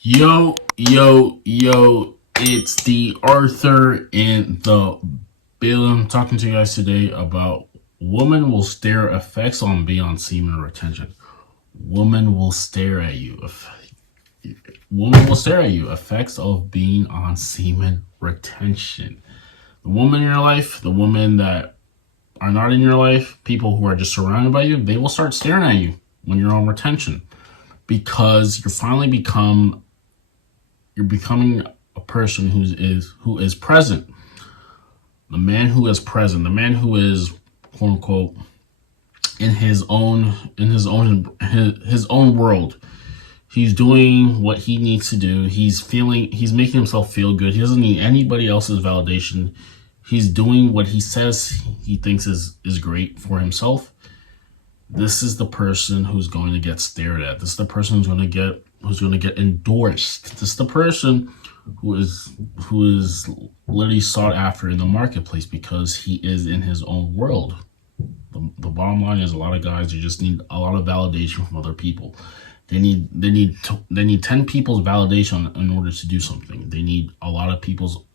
Yo, it's D.Arthur in the building. I'm talking to you guys today about woman will stare effects on being on semen retention. Woman will stare at you. Woman will stare at you. Effects of being on semen retention. The woman in your life, the women that are not in your life, people who are just surrounded by you, they will start staring at you when you're on retention because you're becoming a person who is present. The man who is present, the man who is quote unquote his own world. He's doing what he needs to do. He's making himself feel good. He doesn't need anybody else's validation. He's doing what he says he thinks is great for himself. This is the person who's going to get stared at. This is the person who's going to get endorsed. This is the person who is literally sought after in the marketplace because he is in his own world. The bottom line is a lot of guys who just need a lot of validation from other people. They need 10 people's validation in order to do something. They need a lot of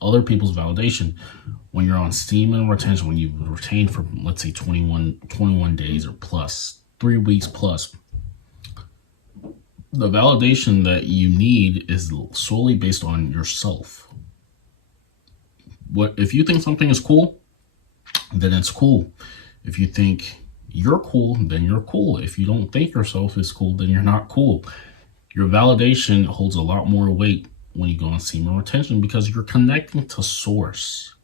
other people's validation. When you're on semen retention, when you've retained for, let's say, 21 days or plus, 3 weeks plus, the validation that you need is solely based on yourself. If you think something is cool, then it's cool. If you think you're cool, then you're cool. If you don't think yourself is cool, then you're not cool. Your validation holds a lot more weight when you go on semen retention because you're connecting to source.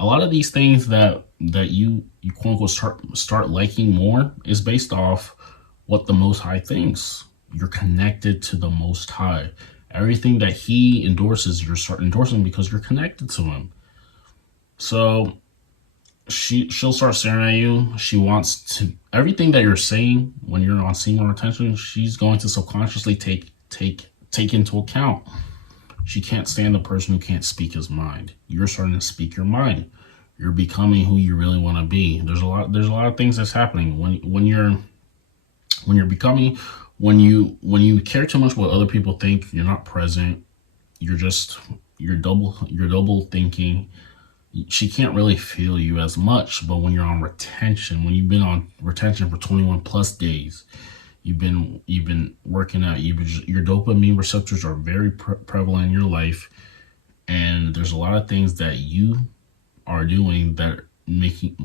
A lot of these things that you quote unquote start liking more is based off what the Most High thinks. You're connected to the Most High. Everything that He endorses, you're start endorsing because you're connected to Him. So she'll start staring at you. She wants to everything that you're saying when you're on semen retention. She's going to subconsciously take into account. She can't stand the person who can't speak his mind. You're starting to speak your mind. You're becoming who you really want to be. There's a lot of things that's happening when you're becoming when you care too much what other people think. You're not present. You're double thinking. She can't really feel you as much. But when you're on retention, when you've been on retention for 21 plus days, you've been working out. Your dopamine receptors are very prevalent in your life, and there's a lot of things that you are doing that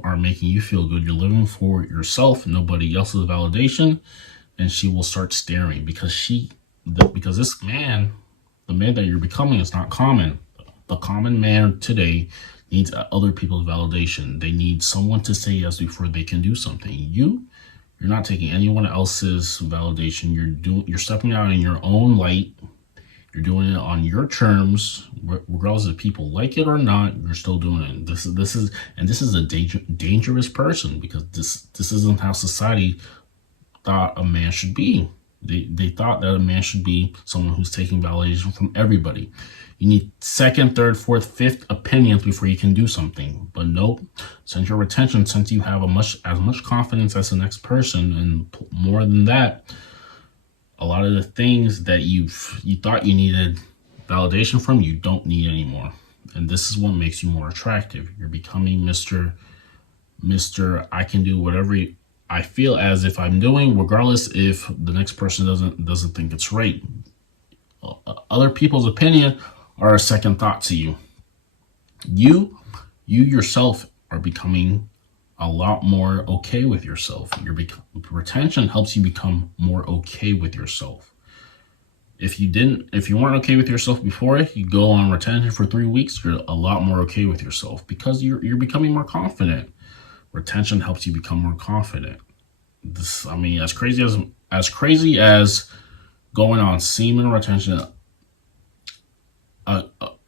are making you feel good. You're living for yourself, nobody else's validation, and she will start staring because this man, the man that you're becoming, is not common. The common man today needs other people's validation. They need someone to say yes before they can do something. You're not taking anyone else's validation. You're stepping out in your own light. You're doing it on your terms, regardless if people like it or not. You're still doing it. This is a dangerous person because this isn't how society thought a man should be. They thought that a man should be someone who's taking validation from everybody. You need second, third, fourth, fifth opinions before you can do something. But nope, since your retention, since you have as much confidence as the next person, and more than that, a lot of the things that you thought you needed validation from, you don't need anymore. And this is what makes you more attractive. You're becoming Mr. I can do whatever I feel as if I'm doing, regardless if the next person doesn't think it's right. Other people's opinion are a second thought to you. You yourself are becoming a lot more okay with yourself. Retention helps you become more okay with yourself. If you weren't okay with yourself before, you go on retention for 3 weeks, you're a lot more okay with yourself because you're becoming more confident. Retention helps you become more confident. As crazy as going on semen retention,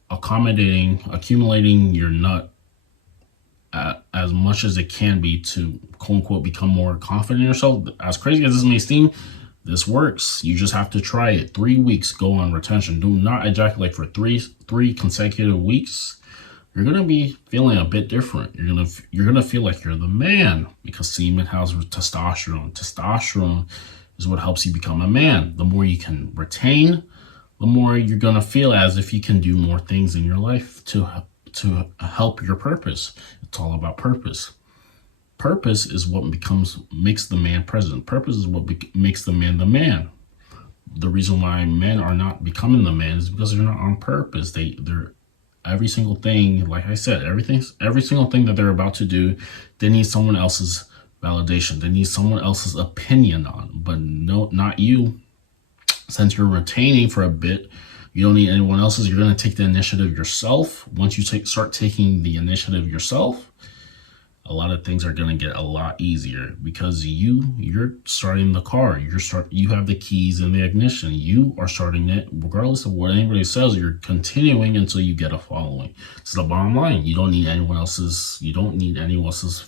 accumulating your nut as much as it can be to quote unquote become more confident in yourself. As crazy as this may seem, this works. You just have to try it. 3 weeks, go on retention. Do not ejaculate for three consecutive weeks. You're gonna be feeling a bit different. You're gonna feel like you're the man because semen has testosterone. Testosterone is what helps you become a man. The more you can retain, the more you're going to feel as if you can do more things in your life to help your purpose. It's all about purpose. Purpose is what makes the man president. Purpose is what makes the man the man. The reason why men are not becoming the man is because they're not on purpose. They're every single thing, like I said, every single thing that they're about to do, they need someone else's validation. They need someone else's opinion on. But no, not you. Since you're retaining for a bit, you don't need anyone else's. You're going to take the initiative yourself. Once you start taking the initiative yourself, a lot of things are going to get a lot easier because you're starting the car. You have the keys and the ignition. You are starting it regardless of what anybody says. You're continuing until you get a following. It's the bottom line. You don't need anyone else's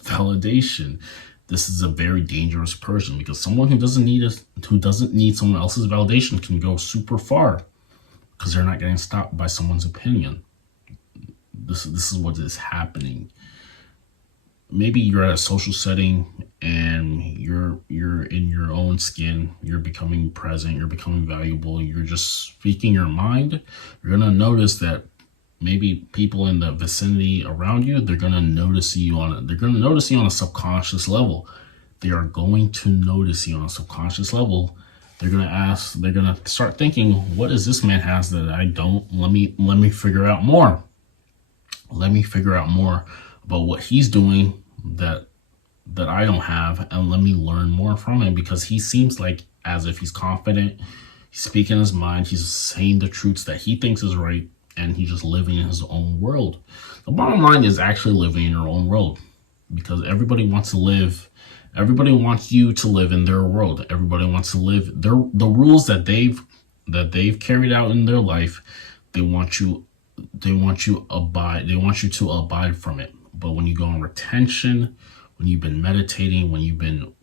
validation. This is a very dangerous person because someone who doesn't need someone else's validation can go super far because they're not getting stopped by someone's opinion. This is what is happening. Maybe you're at a social setting and you're in your own skin. You're becoming present. You're becoming valuable. You're just speaking your mind. You're gonna notice that maybe people in the vicinity around you, they're gonna notice you on a subconscious level. They are going to notice you on a subconscious level. They're gonna start thinking, what does this man has that I don't? Let me figure out more. Let me figure out more about what he's doing that I don't have, and let me learn more from him because he seems like as if he's confident, he's speaking his mind, he's saying the truths that he thinks is right, and he's just living in his own world. The bottom line is actually living in your own world because everybody wants you to live in their world. Everybody wants to live the rules that they've carried out in their life. They want you to abide from it. But when you go on retention, when you've been meditating, when you've been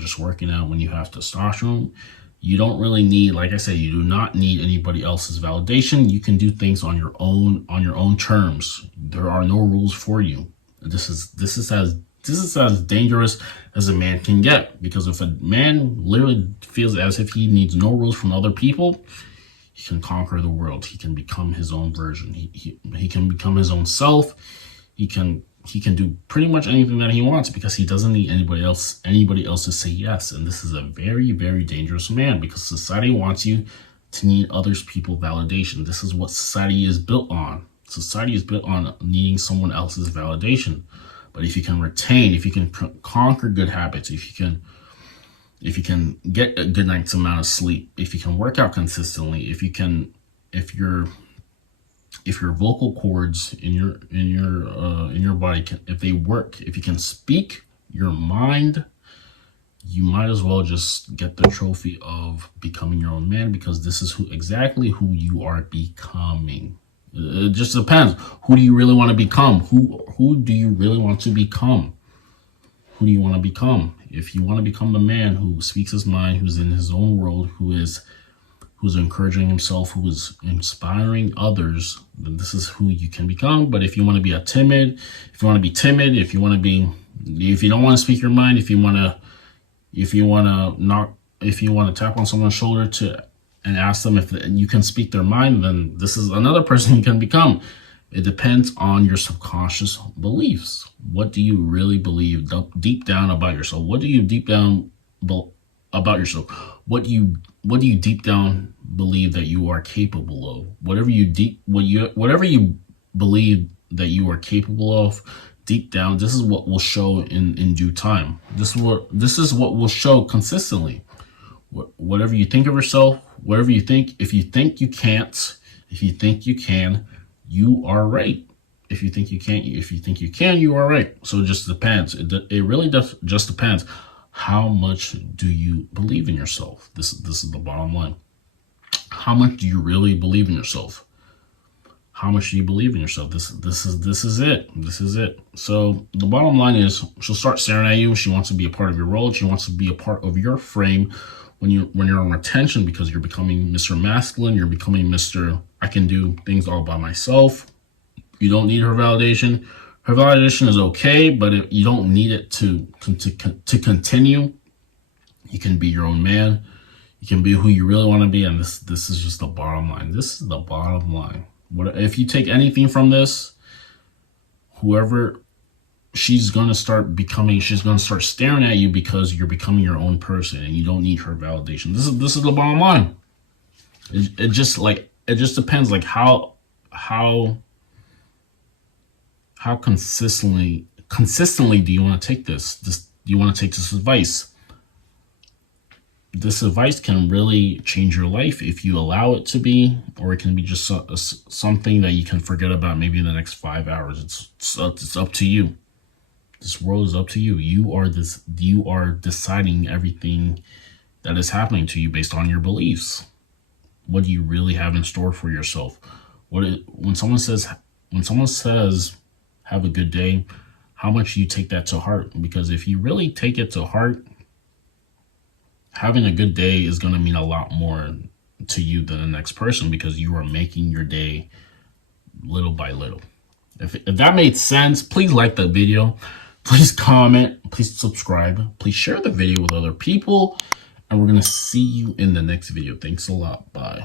just working out, when you have testosterone, you don't really need, like I said, you do not need anybody else's validation. You can do things on your own terms. There are no rules for you. This is as dangerous as a man can get, because if a man literally feels as if he needs no rules from other people, he can conquer the world. He can become his own version. He can become his own self. He can do pretty much anything that he wants because he doesn't need anybody else to say yes. And this is a very, very dangerous man because society wants you to need others people validation. This is what society is built on. Society is built on needing someone else's validation. But if you can retain, if you can conquer good habits, if you can get a good night's amount of sleep, if you can work out consistently, if your vocal cords in your body if they work, if you can speak your mind, you might as well just get the trophy of becoming your own man, because this is exactly who you are becoming. It just depends. Who do you really want to become? Who do you really want to become? Who do you want to become? If you want to become the man who speaks his mind, who's in his own world, who's encouraging himself, who is inspiring others, then this is who you can become. But if you want to be timid, if you don't want to speak your mind, if you want to tap on someone's shoulder and ask them if you can speak their mind, then this is another person you can become. It depends on your subconscious beliefs. What do you really believe deep down about yourself? What do you deep down about yourself? What do you deep down believe that you are capable of? Whatever you believe that you are capable of deep down, this is what will show in due time. This is what will show consistently. Whatever you think of yourself, whatever you think, if you think you can't, if you think you can, you are right. If you think you can't, if you think you can, you are right. So it just depends. It really just depends. How much do you believe in yourself? This is the bottom line. How much do you really believe in yourself? How much do you believe in yourself? This is it. This is it. So the bottom line is, she'll start staring at you. She wants to be a part of your world. She wants to be a part of your frame when you're on retention, because you're becoming Mr. Masculine. You're becoming Mr. I can do things all by myself. You don't need her validation. Her validation is okay, but you don't need it to continue. You can be your own man. You can be who you really want to be, and this is just the bottom line. This is the bottom line. What if you take anything from this? Whoever she's gonna start becoming, she's gonna start staring at you because you're becoming your own person, and you don't need her validation. This is the bottom line. It just depends, like how consistently do you want to take this? Do you want to take this advice? This advice can really change your life if you allow it to be, or it can be just something that you can forget about maybe in the next 5 hours. It's up to you. This world is up to you. You are deciding everything that is happening to you based on your beliefs. What do you really have in store for yourself? When someone says have a good day, how much you take that to heart? Because if you really take it to heart, having a good day is going to mean a lot more to you than the next person, because you are making your day little by little. If that made sense, please like the video, please comment, please subscribe, please share the video with other people, and we're going to see you in the next video. Thanks a lot. Bye.